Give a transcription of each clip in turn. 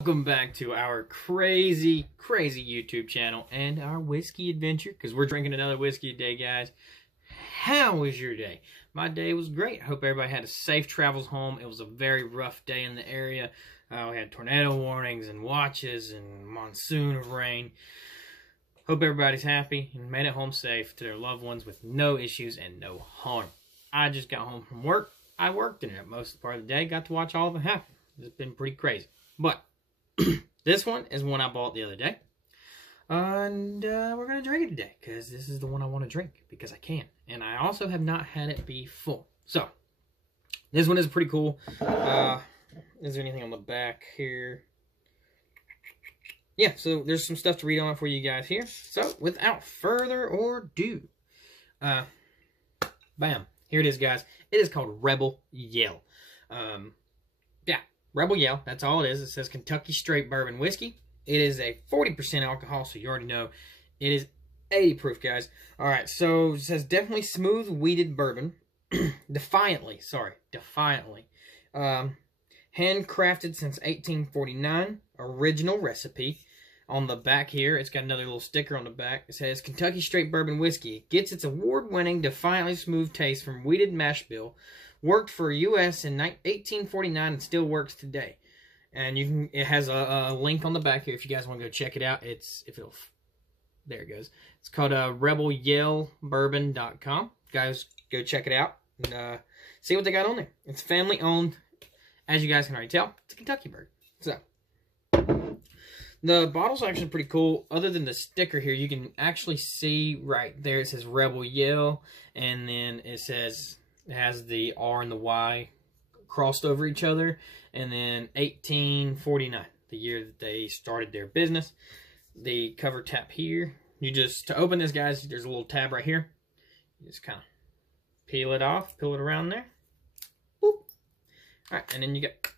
Welcome back to our crazy YouTube channel and our whiskey adventure, because we're drinking another whiskey today, guys. How was your day? My day was great. I hope everybody had a safe travels home. It was a very rough day in the area. We had tornado warnings and watches and monsoon of rain. Hope everybody's happy and made it home safe to their loved ones with no issues and no harm. I just got home from work. I worked in it most part of the day. Got to watch all of it happen. It's been pretty crazy. But this one is one I bought the other day. And we're going to drink it today, because this is the one I want to drink, because I can. And I also have not had it before. So, this one is pretty cool. Is there anything on the back here? Yeah, so there's some stuff to read on it for you guys here. So, without further ado, bam. Here it is, guys. It is called Rebel Yell. Yeah, Rebel Yell. That's all it is. It says Kentucky Straight Bourbon Whiskey. It is a 40% alcohol, so you already know. It is 80 proof, guys. All right, so it says definitely smooth wheated bourbon. Defiantly. Handcrafted since 1849. Original recipe. On the back here, it's got another little sticker on the back. It says Kentucky Straight Bourbon Whiskey. It gets its award-winning, defiantly smooth taste from wheated mash bill. Worked for U.S. in 1849 and still works today. And you can. It has a link on the back here if you guys want to go check it out. There it goes. It's called RebelYellBourbon.com. Guys, go check it out and see what they got on there. It's family owned, as you guys can already tell. It's a Kentucky bourbon. So the bottle's actually pretty cool. Other than the sticker here, you can actually see right there. It says Rebel Yell, and then it has the R and the Y crossed over each other, and then 1849, the year that they started their business. The cover tab here, to open this, guys, there's a little tab right here. You just kind of peel it off, peel it around there. Boop. All right, and then you get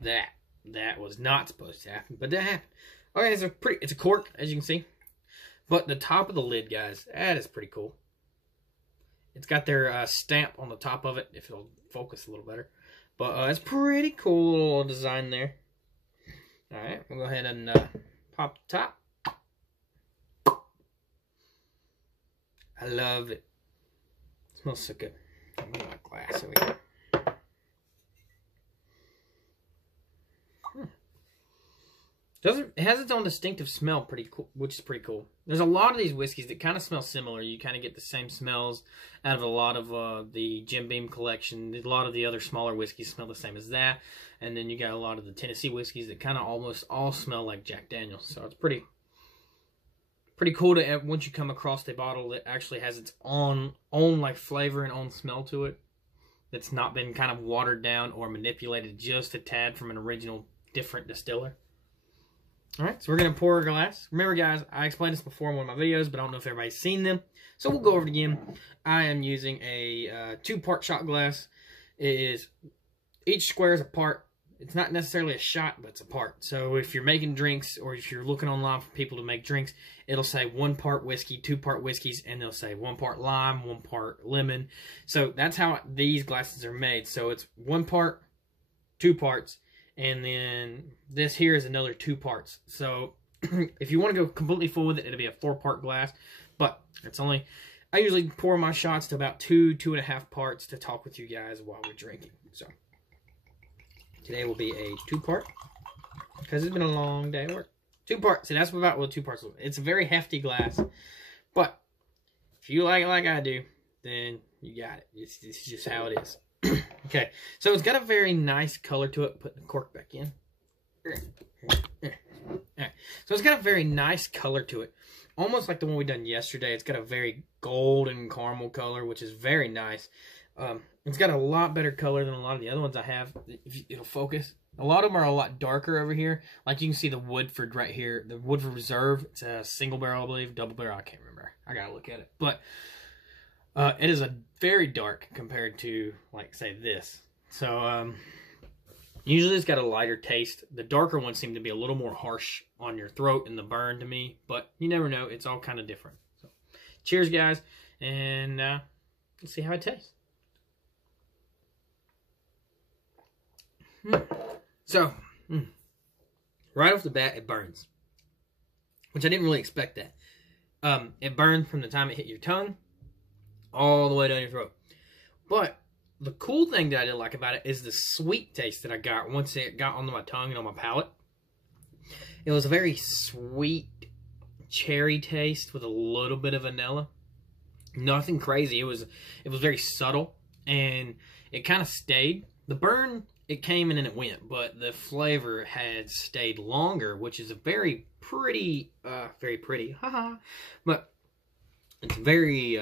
that. That was not supposed to happen, but that happened. Okay, it's a cork, as you can see. But the top of the lid, guys, that is pretty cool. It's got their stamp on the top of it, if it'll focus a little better. But it's pretty cool little design there. Alright, we'll go ahead and pop the top. I love it. It smells so good. I'm going to my glass over here. It has its own distinctive smell, pretty cool, which is pretty cool. There's a lot of these whiskeys that kind of smell similar. You kind of get the same smells out of a lot of the Jim Beam collection. A lot of the other smaller whiskeys smell the same as that. And then you got a lot of the Tennessee whiskeys that kind of almost all smell like Jack Daniels. So it's pretty cool to, once you come across a bottle that actually has its own like flavor and own smell to it. That's not been kind of watered down or manipulated just a tad from an original different distiller. Alright, so we're going to pour a glass. Remember, guys, I explained this before in one of my videos, but I don't know if everybody's seen them. So we'll go over it again. I am using a 2-part shot glass. Each square is a part. It's not necessarily a shot, but it's a part. So if you're making drinks, or if you're looking online for people to make drinks, it'll say 1 part whiskey, 2 part whiskeys, and they'll say 1 part lime, 1 part lemon. So that's how these glasses are made. So it's 1 part, 2 parts. And then this here is another 2 parts. So if you want to go completely full with it, it'll be a 4-part glass. But I usually pour my shots to about 2.5 parts to talk with you guys while we're drinking. So today will be a 2-part, because it's been a long day at work. 2 parts. See, that's about what 2 parts look like. It's a very hefty glass. But if you like it like I do, then you got it. It's just how it is. Okay, so it's got a very nice color to it. Put the cork back in. Alright, so it's got a very nice color to it. Almost like the one we done yesterday. It's got a very golden caramel color, which is very nice. It's got a lot better color than a lot of the other ones I have. If it'll focus. A lot of them are a lot darker over here. Like you can see the Woodford right here. The Woodford Reserve. It's a single barrel, I believe. Double barrel, I can't remember. I gotta look at it. But it is a very dark compared to, like, say, this. So, usually it's got a lighter taste. The darker ones seem to be a little more harsh on your throat and the burn to me. But you never know. It's all kind of different. So, cheers, guys. And let's see how it tastes. So, Right off the bat, it burns, which I didn't really expect that. It burned from the time it hit your tongue all the way down your throat. But the cool thing that I did like about it is the sweet taste that I got once it got onto my tongue and on my palate. It was a very sweet cherry taste with a little bit of vanilla. Nothing crazy. It was very subtle, and it kind of stayed. The burn, it came and then it went, but the flavor had stayed longer, which is a very pretty, haha. But it's very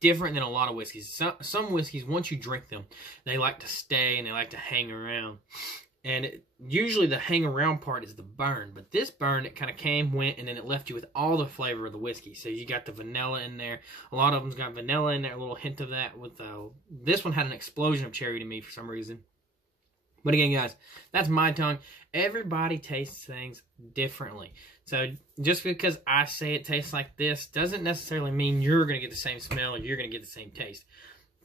different than a lot of whiskeys. Some whiskeys, once you drink them, they like to stay and they like to hang around. And usually the hang around part is the burn. But this burn, it kind of came, went, and then it left you with all the flavor of the whiskey. So you got the vanilla in there. A lot of them's got vanilla in there, a little hint of that. With this one had an explosion of cherry to me for some reason. But again, guys, that's my tongue. Everybody tastes things differently. So just because I say it tastes like this doesn't necessarily mean you're going to get the same smell or you're going to get the same taste.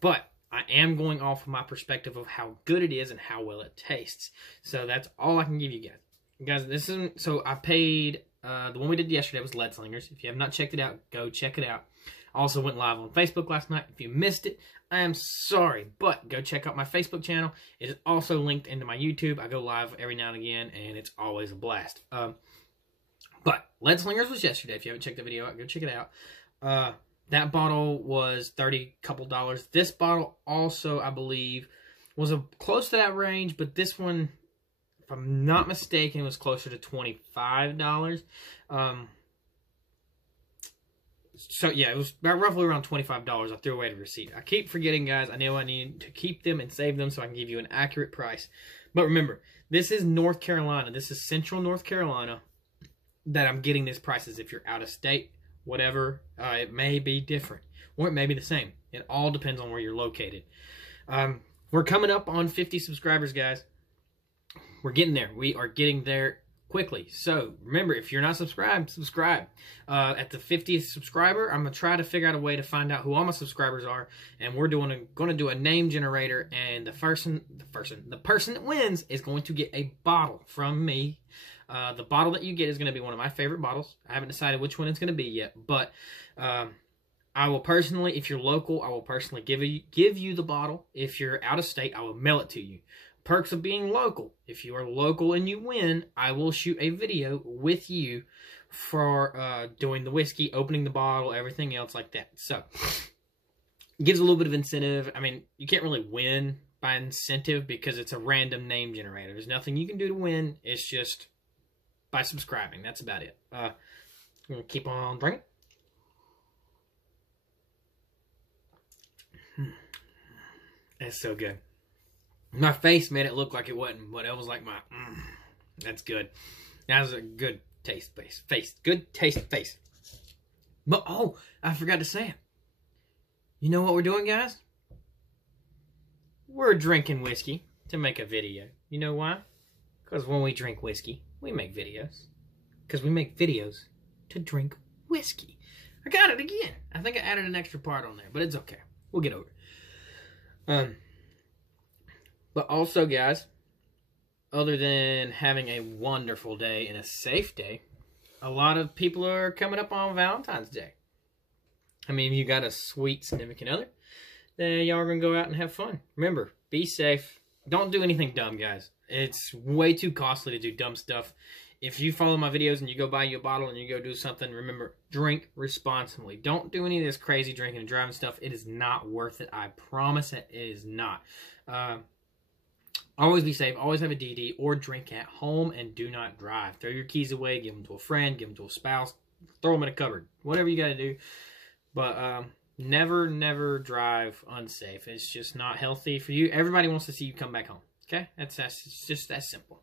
But I am going off of my perspective of how good it is and how well it tastes. So that's all I can give you guys. Guys, this isn't... So I paid... the one we did yesterday was Lead Slingers. If you have not checked it out, go check it out. I also went live on Facebook last night. If you missed it, I am sorry. But go check out my Facebook channel. It is also linked into my YouTube. I go live every now and again, and it's always a blast. But Lead Slingers was yesterday. If you haven't checked the video out, go check it out. That bottle was couple dollars. This bottle also, I believe, was close to that range, but this one, if I'm not mistaken, was closer to $25. So yeah, it was about roughly around $25. I threw away the receipt. I keep forgetting, guys. I know I need to keep them and save them so I can give you an accurate price. But remember, this is North Carolina. This is Central North Carolina that I'm getting these prices. If you're out of state, whatever, it may be different, or it may be the same. It all depends on where you're located. We're coming up on 50 subscribers, guys. We're getting there. We are getting there quickly. So remember, if you're not subscribed, subscribe. At the 50th subscriber, I'm gonna try to figure out a way to find out who all my subscribers are, and we're going to do a name generator, and the person that wins is going to get a bottle from me. The bottle that you get is going to be one of my favorite bottles. I haven't decided which one it's going to be yet, but I will personally, if you're local, I will personally give you the bottle. If you're out of state, I will mail it to you. Perks of being local. If you are local and you win, I will shoot a video with you for doing the whiskey, opening the bottle, everything else like that. So, it gives a little bit of incentive. I mean, you can't really win by incentive because it's a random name generator. There's nothing you can do to win. It's just by subscribing. That's about it. I'm going to keep on drinking. That's so good. My face made it look like it wasn't, but it was like that's good. That was a good taste face. Good taste face. But, oh, I forgot to say it. You know what we're doing, guys? We're drinking whiskey to make a video. You know why? Because when we drink whiskey, we make videos. Because we make videos to drink whiskey. I got it again. I think I added an extra part on there, but it's okay. We'll get over it. But also, guys, other than having a wonderful day and a safe day, a lot of people are coming up on Valentine's Day. I mean, if you got a sweet significant other, then y'all are going to go out and have fun. Remember, be safe. Don't do anything dumb, guys. It's way too costly to do dumb stuff. If you follow my videos and you go buy you a bottle and you go do something, remember, drink responsibly. Don't do any of this crazy drinking and driving stuff. It is not worth it. I promise it is not. Always be safe. Always have a DD or drink at home and do not drive. Throw your keys away. Give them to a friend. Give them to a spouse. Throw them in a cupboard. Whatever you got to do. But never drive unsafe. It's just not healthy for you. Everybody wants to see you come back home. Okay? It's just that simple.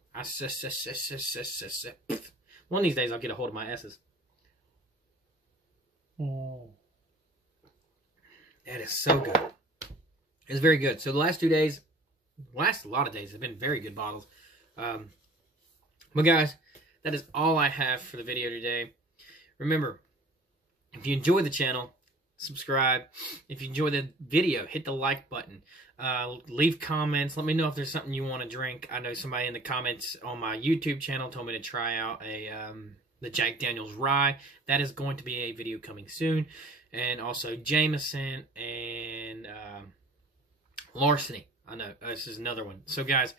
One of these days I'll get a hold of my S's. That is so good. It's very good. So the last 2 days, last a lot of days, have been very good bottles. But guys, that is all I have for the video today. Remember, if you enjoy the channel, subscribe. If you enjoy the video, hit the like button. Leave comments. Let me know if there's something you want to drink. I know somebody in the comments on my YouTube channel told me to try out the Jack Daniel's Rye. That is going to be a video coming soon. And also Jameson and Larceny. I know, this is another one. So guys,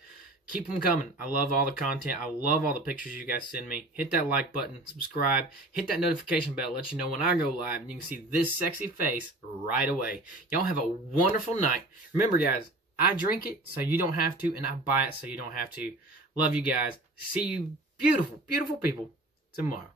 keep them coming. I love all the content. I love all the pictures you guys send me. Hit that like button, subscribe, hit that notification bell, let you know when I go live, and you can see this sexy face right away. Y'all have a wonderful night. Remember guys, I drink it so you don't have to, and I buy it so you don't have to. Love you guys. See you beautiful, beautiful people tomorrow.